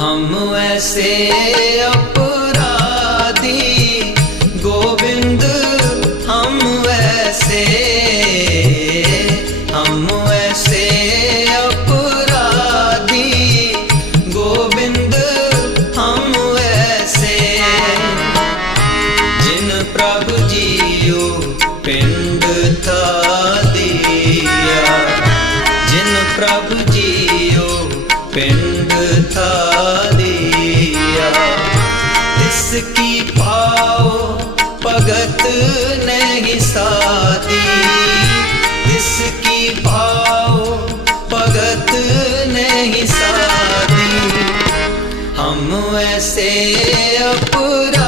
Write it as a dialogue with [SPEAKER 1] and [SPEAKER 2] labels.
[SPEAKER 1] हम ऐसे अपराधी गोविंद हम वैसे हम ऐसे अपराधी गोविंद हम वैसे जिन प्रभु जियो पिंड था दिया जिन प्रभु जियो तिसकी पाओ भगत नहीं सादी तिसकी पाओ भगत नहीं सादी हम ऐसे अपराधी